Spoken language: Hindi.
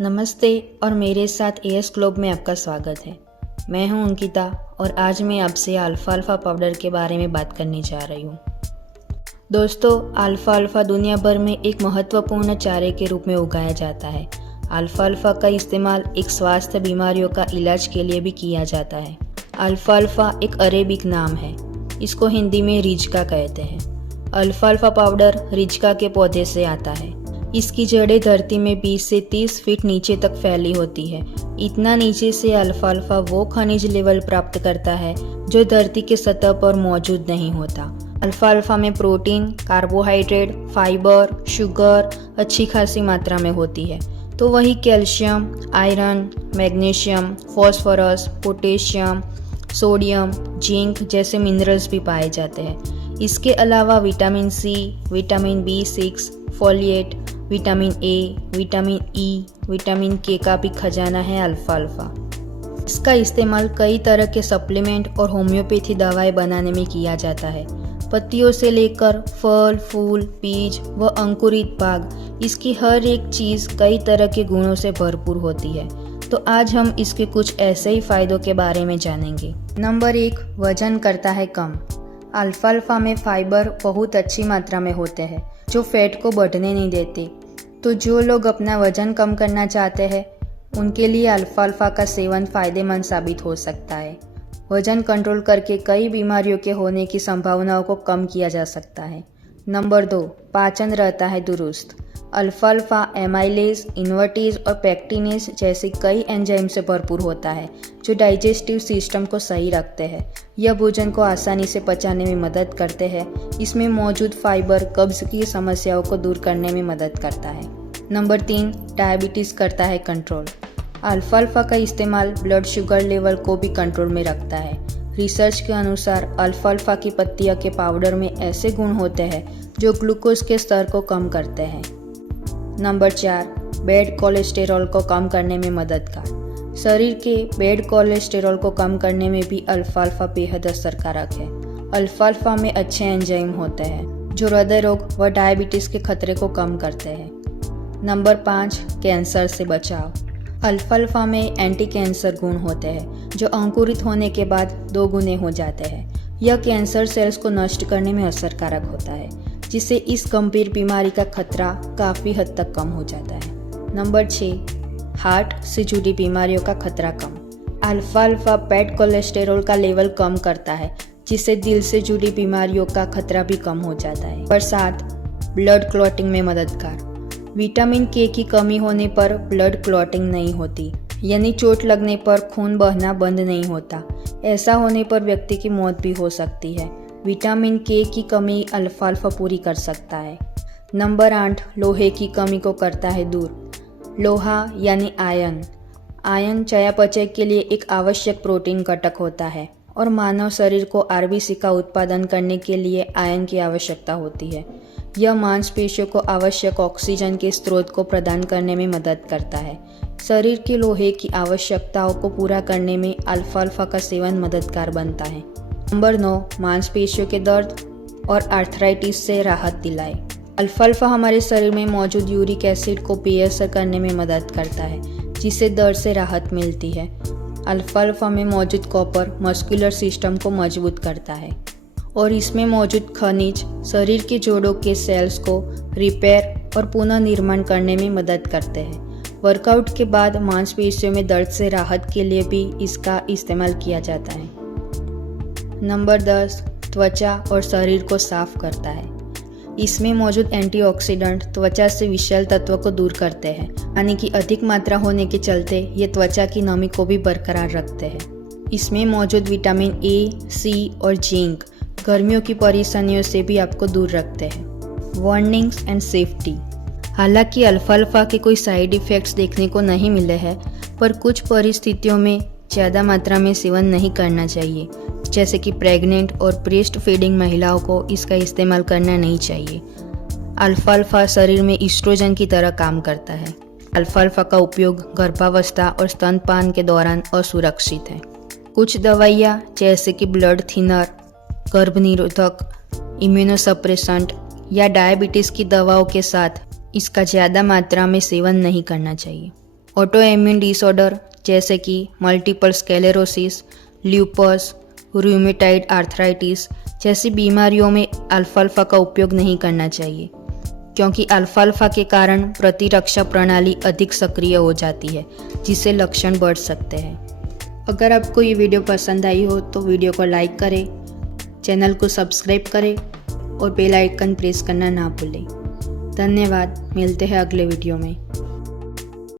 नमस्ते और मेरे साथ एएस ग्लोब में आपका स्वागत है। मैं हूं अंकिता और आज मैं आपसे अल्फाल्फा पाउडर के बारे में बात करने जा रही हूं। दोस्तों, अल्फाल्फा दुनिया भर में एक महत्वपूर्ण चारे के रूप में उगाया जाता है। अल्फाल्फा का इस्तेमाल एक स्वास्थ्य बीमारियों का इलाज के लिए भी किया जाता है। अल्फाल्फा एक अरेबिक नाम है। इसको हिंदी में रिजका कहते हैं। अल्फाल्फा पाउडर रिजका के पौधे से आता है। इसकी जड़ें धरती में 20 से 30 फीट नीचे तक फैली होती है। इतना नीचे से अल्फाल्फा वो खनिज लेवल प्राप्त करता है जो धरती के सतह पर मौजूद नहीं होता। अल्फाल्फा में प्रोटीन, कार्बोहाइड्रेट, फाइबर, शुगर अच्छी खासी मात्रा में होती है। तो वही calcium, iron, magnesium, phosphorus, potassium, sodium, zinc जैसे मिनरल्स भी पाए जाते हैं। इसके अलावा vitamin C, vitamin B6, folate, vitamin A, vitamin E, vitamin K का भी खजाना है अल्फाल्फा। इसका इस्तेमाल कई तरह के सप्लीमेंट और होम्योपैथी दवाएं बनाने में किया जाता है। पत्तियों से लेकर फल, फूल, बीज व अंकुरित भाग, इसकी हर एक चीज़ कई तरह के गुणों से भरपूर होती है। तो आज हम इसके कुछ ऐसे ही फायदों के बारे में जानेंगे। नंबर 1, वजन करता है कम। अल्फाल्फा में फाइबर बहुत अच्छी मात्रा में होते हैं जो फैट को बढ़ने नहीं देते। तो जो लोग अपना वजन कम करना चाहते हैं उनके लिए अल्फाल्फा का सेवन फायदेमंद साबित हो सकता है। वजन कंट्रोल करके कई बीमारियों के होने की संभावनाओं को कम किया जा सकता है। नंबर 2, पाचन रहता है दुरुस्त। अल्फाल्फा एमाइलेज, इन्वर्टेज और पैक्टिनेज जैसे कई एंजाइम से भरपूर होता है जो डाइजेस्टिव सिस्टम को सही रखते हैं। यह भोजन को आसानी से पचाने में मदद करते हैं। इसमें मौजूद फाइबर कब्ज की समस्याओं को दूर करने में मदद करता है। नंबर 3, डायबिटीज़ करता है कंट्रोल। अल्फाल्फा का इस्तेमाल ब्लड शुगर लेवल को भी कंट्रोल में रखता है। रिसर्च के अनुसार अल्फाल्फा की पत्तियों के पाउडर में ऐसे गुण होते हैं जो ग्लूकोज के स्तर को कम करते हैं। नंबर 4, बैड कोलेस्टेरॉल को कम करने में मददगार। शरीर के बैड कोलेस्टेरॉल को कम करने में भी अल्फाल्फा बेहद असरकारक है। अल्फाल्फा में अच्छे एंजाइम होते हैं जो हृदय रोग व डायबिटीज़ के खतरे को कम करते हैं। नंबर 5, कैंसर से बचाव। अल्फाल्फा में एंटी कैंसर गुण होते हैं जो अंकुरित होने के बाद 2 गुने हो जाते हैं। यह कैंसर सेल्स को नष्ट करने में असरकारक होता है जिससे इस गंभीर बीमारी का खतरा काफ़ी हद तक कम हो जाता है। नंबर 6, हार्ट से जुड़ी बीमारियों का खतरा कम। अल्फाल्फा बैड कोलेस्टेरॉल का लेवल कम करता है जिससे दिल से जुड़ी बीमारियों का खतरा भी कम हो जाता है। नंबर 7, ब्लड क्लॉटिंग में मददगार। विटामिन के की कमी होने पर ब्लड क्लॉटिंग नहीं होती, यानी चोट लगने पर खून बहना बंद नहीं होता। ऐसा होने पर व्यक्ति की मौत भी हो सकती है। विटामिन के की कमी अल्फाल्फा पूरी कर सकता है। नंबर 8, लोहे की कमी को करता है दूर। लोहा यानी आयन चयापचय के लिए एक आवश्यक प्रोटीन घटक होता है और मानव शरीर को आरबीसी का उत्पादन करने के लिए आयन की आवश्यकता होती है। यह मांसपेशियों को आवश्यक ऑक्सीजन के स्रोत को प्रदान करने में मदद करता है। शरीर के लोहे की आवश्यकताओं को पूरा करने में अल्फाल्फा का सेवन मददगार बनता है। नंबर 9, मांसपेशियों के दर्द और आर्थराइटिस से राहत दिलाए। अल्फाल्फा हमारे शरीर में मौजूद यूरिक एसिड को बेअसर करने में मदद करता है जिससे दर्द से राहत मिलती है। अल्फाल्फा में मौजूद कॉपर मस्कुलर सिस्टम को मजबूत करता है और इसमें मौजूद खनिज शरीर के जोड़ों के सेल्स को रिपेयर और पुनः निर्माण करने में मदद करते हैं। वर्कआउट के बाद मांसपेशियों में दर्द से राहत के लिए भी इसका इस्तेमाल किया जाता है। नंबर 10, त्वचा और शरीर को साफ करता है। इसमें मौजूद एंटीऑक्सीडेंट त्वचा से विषैल तत्व को दूर करते हैं, यानी कि अधिक मात्रा होने के चलते ये त्वचा की नमी को भी बरकरार रखते हैं। इसमें मौजूद विटामिन ए, सी और जिंक गर्मियों की परेशानियों से भी आपको दूर रखते हैं। Warnings and safety. हालांकि अल्फाल्फा के कोई साइड इफ़ेक्ट्स देखने को नहीं मिले हैं, पर कुछ परिस्थितियों में ज़्यादा मात्रा में सेवन नहीं करना चाहिए, जैसे कि प्रेग्नेंट और ब्रेस्ट फीडिंग महिलाओं को इसका इस्तेमाल करना नहीं चाहिए। अल्फाल्फा शरीर में ईस्ट्रोजन की तरह काम करता है। अल्फाल्फा का उपयोग गर्भावस्था और स्तनपान के दौरान असुरक्षित है। कुछ दवाइयाँ जैसे कि ब्लड थिनर, गर्भ निरोधक, इम्यूनोसप्रेसेंट या डायबिटीज़ की दवाओं के साथ इसका ज़्यादा मात्रा में सेवन नहीं करना चाहिए। ऑटो इम्यून डिसऑर्डर जैसे कि multiple sclerosis, lupus, rheumatoid arthritis जैसी बीमारियों में अल्फाल्फा का उपयोग नहीं करना चाहिए, क्योंकि अल्फाल्फा के कारण प्रतिरक्षा प्रणाली अधिक सक्रिय हो जाती है, जिससे लक्षण बढ़ सकते हैं। अगर आपको ये वीडियो पसंद आई हो तो वीडियो को लाइक करें, चैनल को सब्सक्राइब करें और बेल आइकन प्रेस करना ना भूलें। धन्यवाद, मिलते हैं अगले वीडियो में।